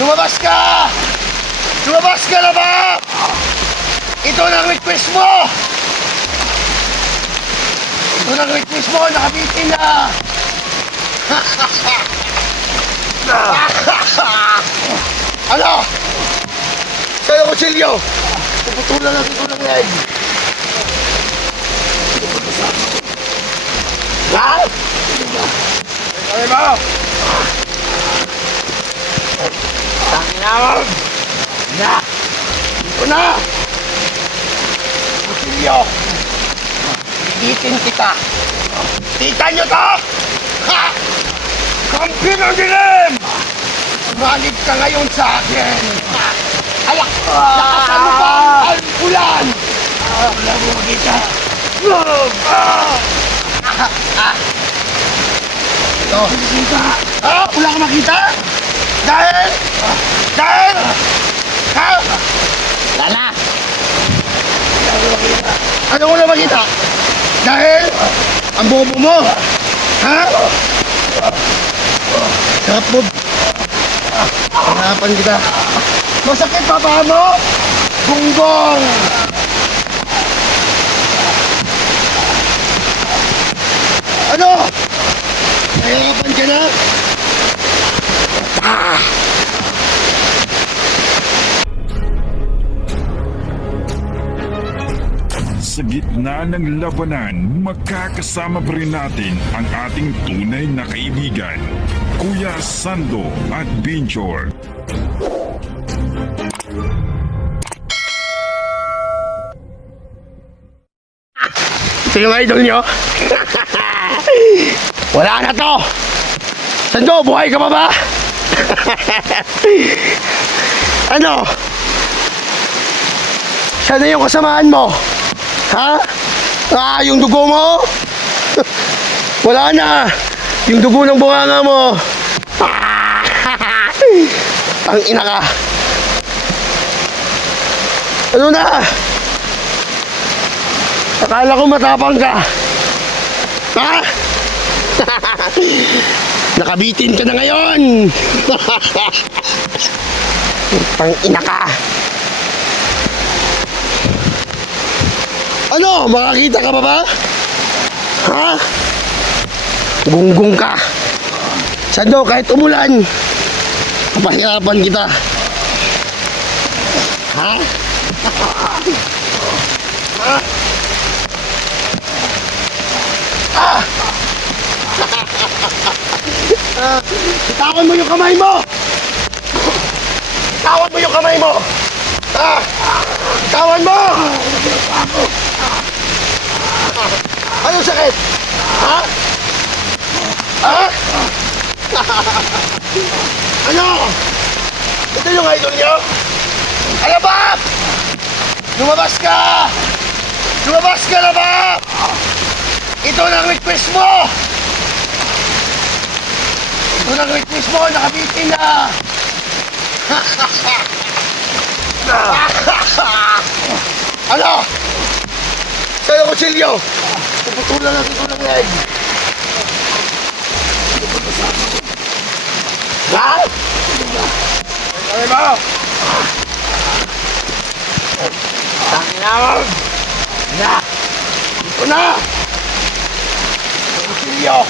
Lumabas ka! Lumabas ka na ba? Ito ang request mo! Ito ang request mo, nakabitin na! Ano? Sa'yo, Kusilyo! Puputulan natin ito ng leg! Ha? Ano mo? Tanginawag! Na! Dito na! Kusilyo! Iitin kita! Kita nyo to! Ha! Kampi ng dilim! Malig ka ngayon sa akin! Alak! Lakasan mo pa ang ulan! Wala mo kita! Ito! Ha? Wala ka makita? Dahil? Ha? Lala! Ano mo na makita? Dahil? Ang bobo mo! Ha? Sarap mo! Hanapan kita! Masakit pa ba mo? Gunggong! Ano? Nahihirapan ka na? Sa gitna ng labanan, makakasama pa rin natin ang ating tunay na kaibigan, Kuya Sando at Binchor. Ito yung idol nyo? Wala na to! Sando, buhay ka pa ba? Ano? Siya na yung kasamahan mo? Ha? Yung dugo mo? Wala na! Yung dugo ng bunganga mo! Ang ina ka! Ano na? Akala ko matapang ka! Ha? Nakabitin ka na ngayon! Ang ina ka! Ano? Makakita ka pa ba? Ha? Gunggong ka! Sando, kahit umulan, papahirapan kita! Ha? Ha? Bitawan mo yung kamay mo! Bitawan mo yung kamay mo! Bitawan mo! Anong sakit? Ha? Ha? Ano? Ito yung idol nyo? Alabak! Lumabas ka! Lumabas ka na ba? Ito ang request mo! Ito ang request mo, nakabitin na! Ano? Sa'yo, Kusilyo! Puputulan natin ito ng leg! Ha? Ano mo? Tanginawag! Na! Dito na! Kusilyo!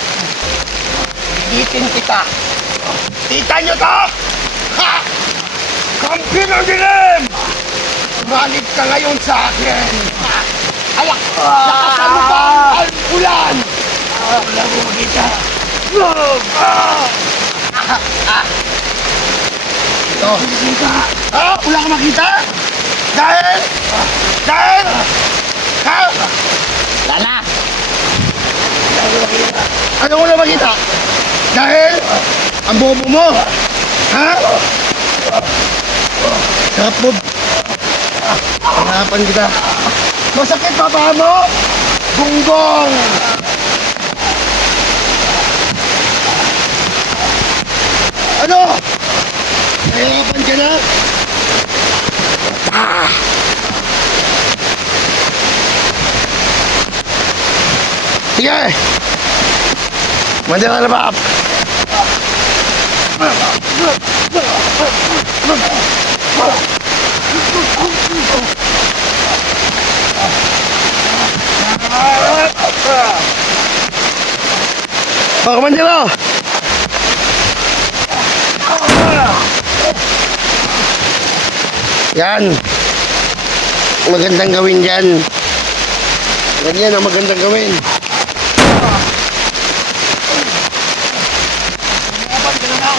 Iitin kita! Kita nyo to! Ha! Kampi ng dilim! Malig ka ngayon sa akin! Alak! Lakasan mo pa ang ulan! Wala mo makita! Ito! Ha? Wala ka makita? Dahil? Ha? Lala! Ano mo na makita? Dahil? Ang bobo mo! Ha? Sarap mo! Hanapan kita! Masakit pa ba mo? Gunggong! Ano? Nahihirapan ka na? Sige! Mandi ka na ba? komandero! Yan. Magandang gawin yan. Ganyan ang magandang gawin.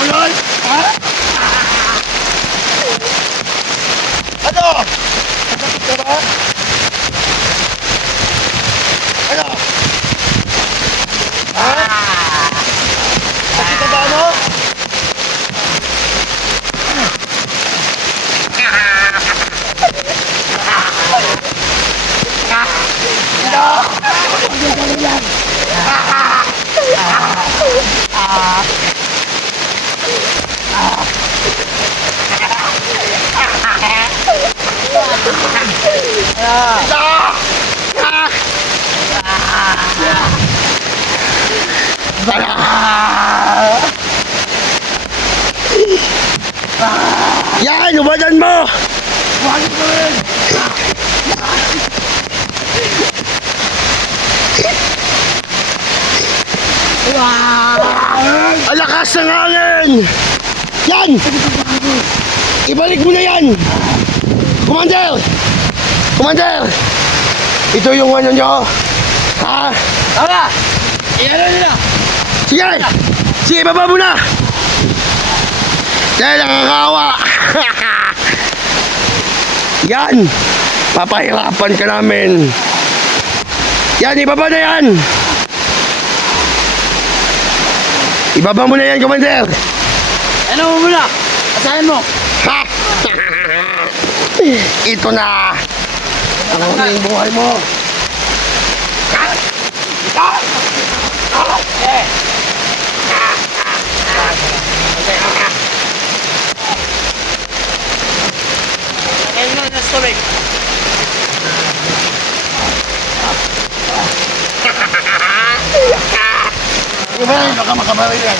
Ulol! Ha? Ano? Masakit ka ba? Ano? Ha? Masakit ka ba ano? Yan, ubadan mo! Ubadan mo rin! Ang lakas ng hangin! Yan! Ibalik mo na yan! Commander! Commander! Ito yung ano nyo? Ha? Tama! Iyan nila! Sige! Sige, baba mo na! Dahil nakakawa! Yan! Papahirapan ka namin! Yan, ibaba na yan! Ibaba mo na yan, Commander! Ano mo muna? Asahin mo! Ha! Ito na! Ang huling buhay mo! Ayun mo na stomach! Iba na yun, baka makabaril yan.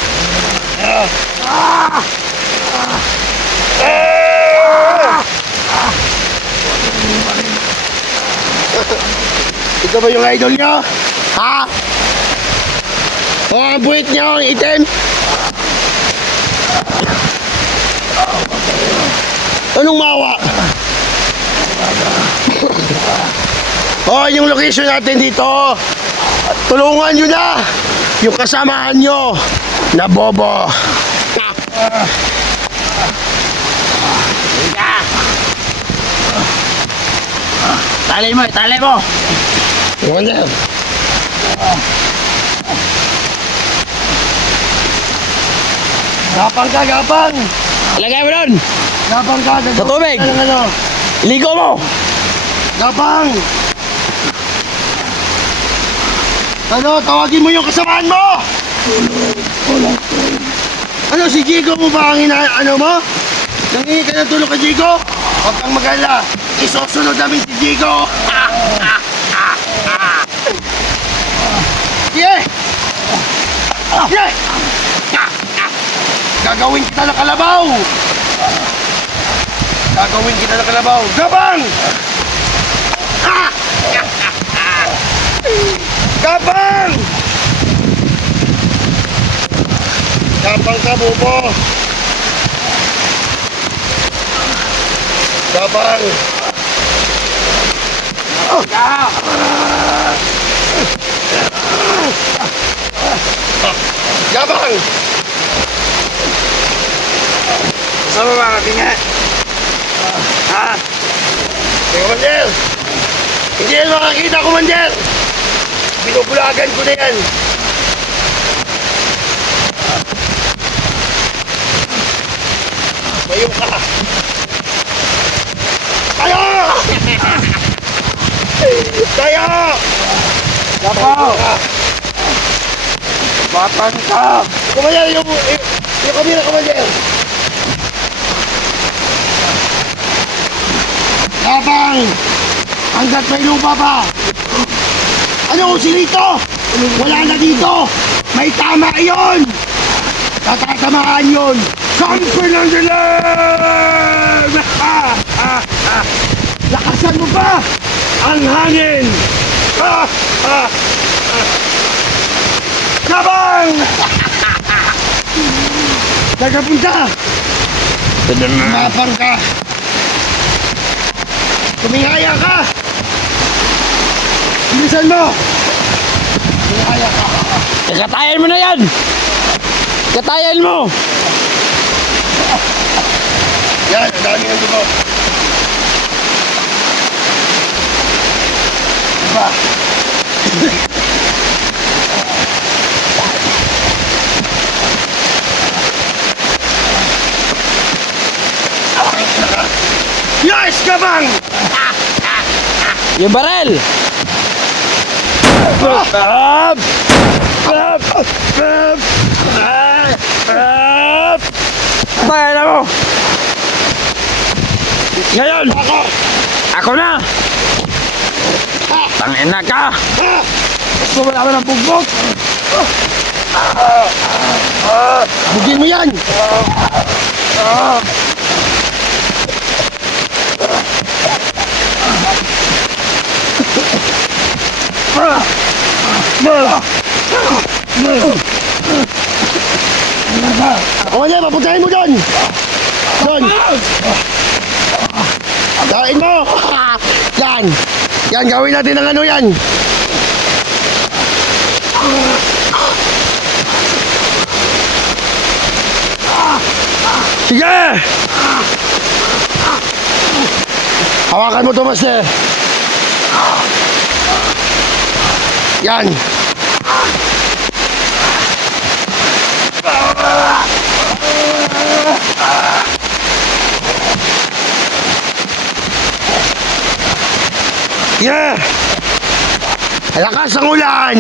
Ito ba yung idol nyo? Ha? O ang buhit nyo, ang itim? Anong mawa? O yung location natin dito, tulungan nyo na yung kasamahan nyo na bobo. Tali mo! Tali mo! Commander. Gapang ka, gapang! Ilagay mo doon! Gapang ka, Sa tubig! ano? Iligo mo! Gapang! Ano, tawagin mo yung kasamahan mo! Ano, si Jigo mo ba ang ano mo? Nangingi ka ng tulong kay Jigo? Huwag kang mag-alala, isusunod namin si Jigo! Sige! Sige! Gagawin kita ng kalabaw! Gagawin kita ng kalabaw! Gabang! Gabang! Gabang ka, bobo! Gabang! Gabang! Sama ba natin nga? Ha? Commander! Hindi yan makakita, Commander! Binubulagan ko na yan! Mayo ka! Tayo! Tayo! Gapaw! Batan ka! Commander, yung kabila, Commander! Gabang! Hanggat may lupa pa! Ano kung sinito? Wala na dito! May tama yun! Tatatamaan yun! Kampi ng dilim! Lakasan mo pa! Ang hangin! Gabang! Nagkapunta! Ito na. Mapang ka! Tumingaya ka! Bilisan mo! Tumingaya ka! Katayan mo na yan! Katayan mo! Yan, ang dami ng dugo. Diba? Yes, kabang! Yung barel! Bayan na mo! Ngayon! Ako na! Tangina ka! Gusto mo naman ang bugbog? Bugin mo yan! O yan, papuntahin mo doon! Doon! Kain mo! Yan! Yan, gawin natin ang ano yan! Sige! Hawakan mo to, Master! Yan! Yeah! Lakas ang ulan!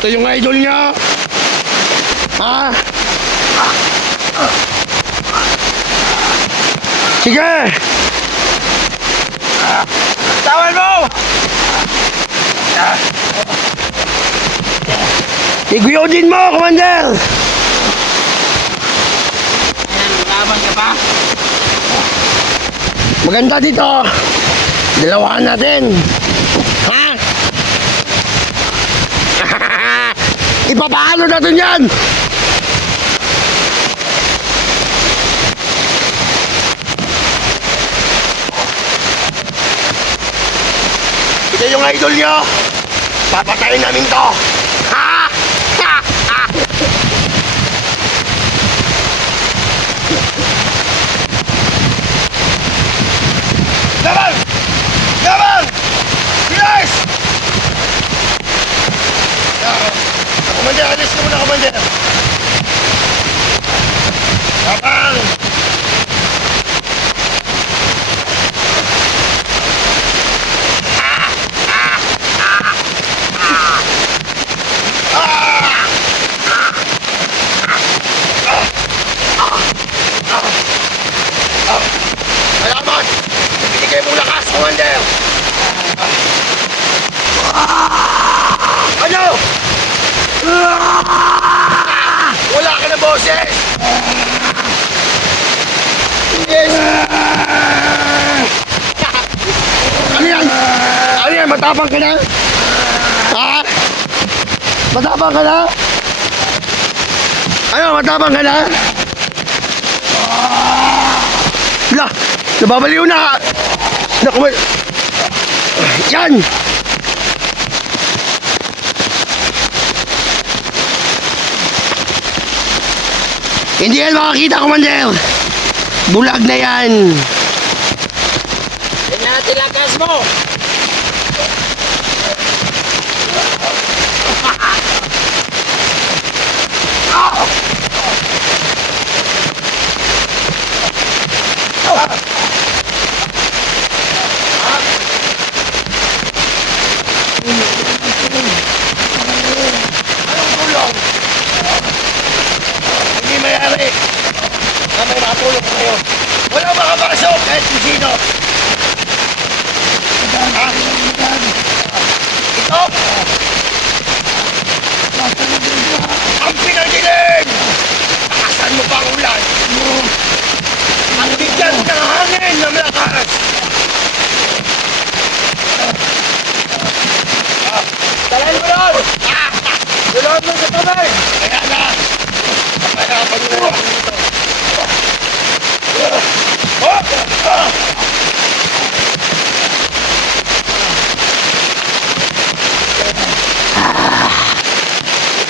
Ito yung idol niya! Ha? Sige! Tawan mo! Iguyodin mo, Commander! Laban ka pa? Maganda dito! Dalawahan natin! Ha? Ipapaano natin yan? Ito yung idol nyo! Papatayin namin to! Ha? Ha? Ha? Laban! Laban! Bilis! Commander, alis ka muna, Commander! Laban! Salamat! Binigay mong lakas, Commander! Ano? Wala ka na boses! Yes! Ano yan? Ano yan? Matapang ka na? Ha? Matapang ka na? Ano? Matapang ka na? Lah! Nababaliw na! Naku, yan! Hindi yan makakita, Commander! Bulag na yan! Ganyan tilagas mo! Anong tulong? Hindi mayari na may matulong kayo. Wala makapasok kahit kung sino.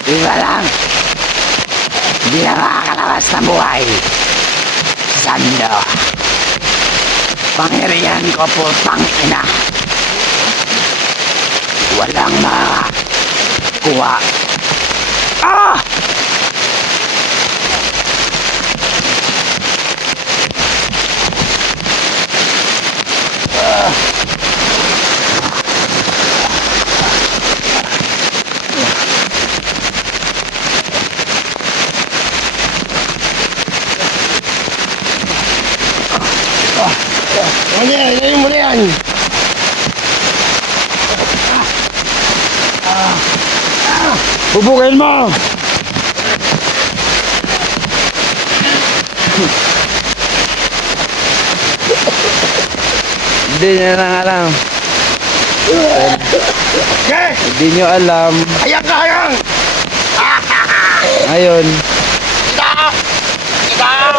Iba lang. Hindi na makakalabas ng buhay. Sando. Pangyarihan ko po, tangina. Walang makakuha. Ah! Ano yan? Ilayin mo na yan. Bubukin mo! Hindi niya lang alam. Okay! Hindi niyo alam. Hayang ka, hayang! Ngayon, Ikaw! Ikaw!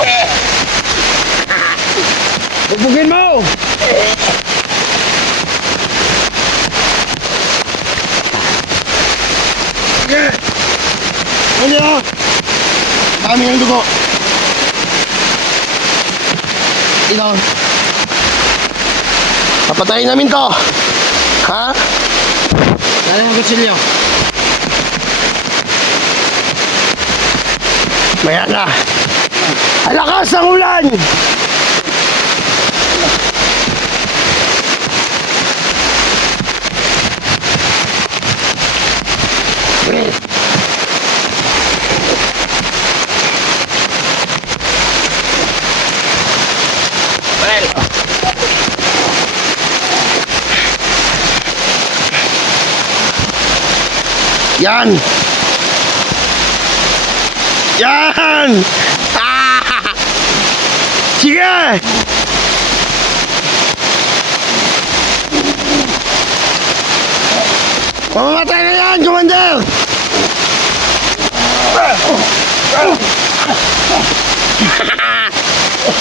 bubukin mo! Okay! Ano yan? Dami ng dugo. Ikaw. Papatayin namin to. Ha? Dala yung kutsilyo. Maya na. Alakas ang ulan! Yan! Yan! Ah! Sige! Mamamatay na yan, Commander!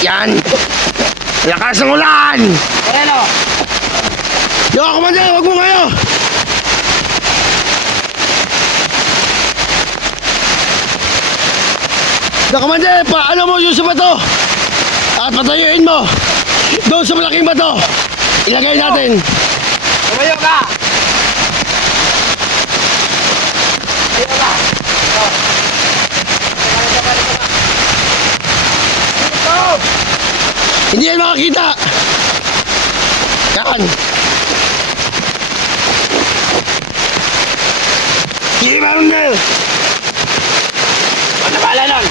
Yan! Lakas ng ulan! Moreno! Yo, Commander, wag mo kayo! Commander, paano mo yung sa bato? At patayuin mo doon sa malaking bato. Ilagay natin. Tumayo ka! Tumayo ka! Hindi yan makakita. Yan. Sige, Commander. Ano bala nun?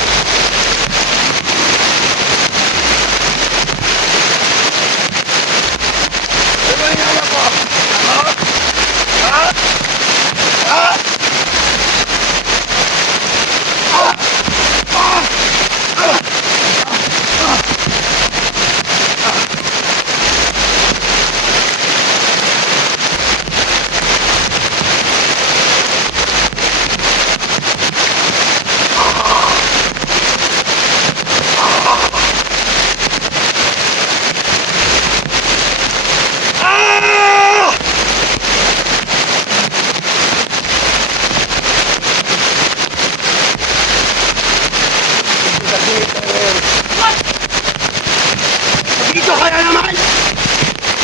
Dito ka na naman!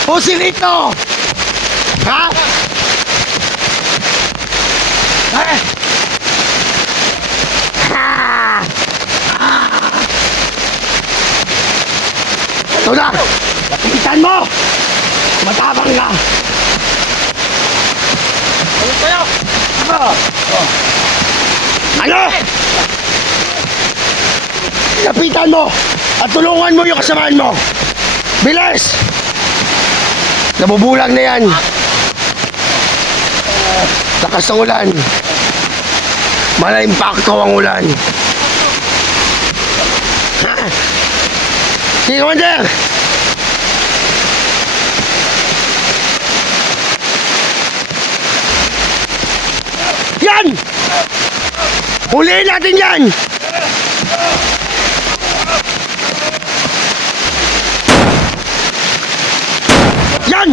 Pusilito! Ha? Eh? Ito na! Lapitan mo! Matapang ka! Ano kayo? Ano? Lapitan mo! At tulungan mo yung kasamaan mo! Bilis! Nabubulag na yan! Lakas ng ulan! Mala-impacto ang ulan! Ha? Sige, Commander! Yan! Huliin natin yan! Yan!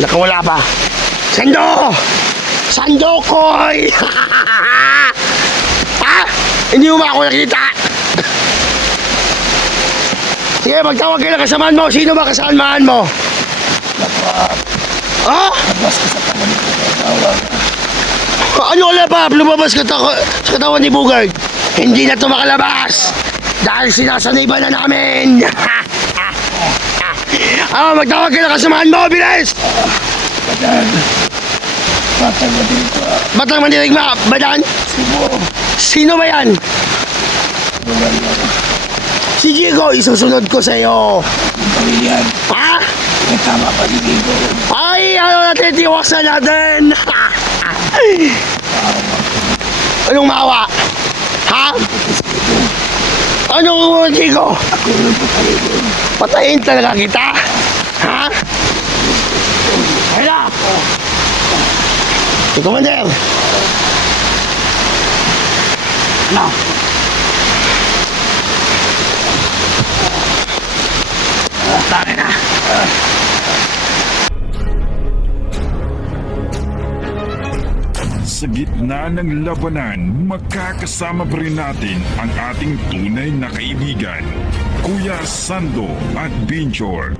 Nakawala pa. Sando! Sando koy! Ha? Hindi mo ba ako nakita? Sige, magtawag kayo ng kasamaan mo. Sino ba kasamaan mo? Ha? Ano wala pa? Lumabas ka sa katawan ni Bugard. Hindi na ito makalabas. Dahil sinasanay ba na namin? Magtawag kayo ng kasamaan mo. Bilis! Batang Mandirigma. Badan? Sino ba yan? Si Diego, isusunod ko sa'yo. Ha? Ay, ano natin, tiwasan natin. Anong mawa? Ha? Anong Diego? Patayin talaga kita? Ha? Hala! Si Commander! Ano? Tangin na! Sa gitna ng labanan, magkakasama pa rin natin ang ating tunay na kaibigan, Kuya Sando at Binjor.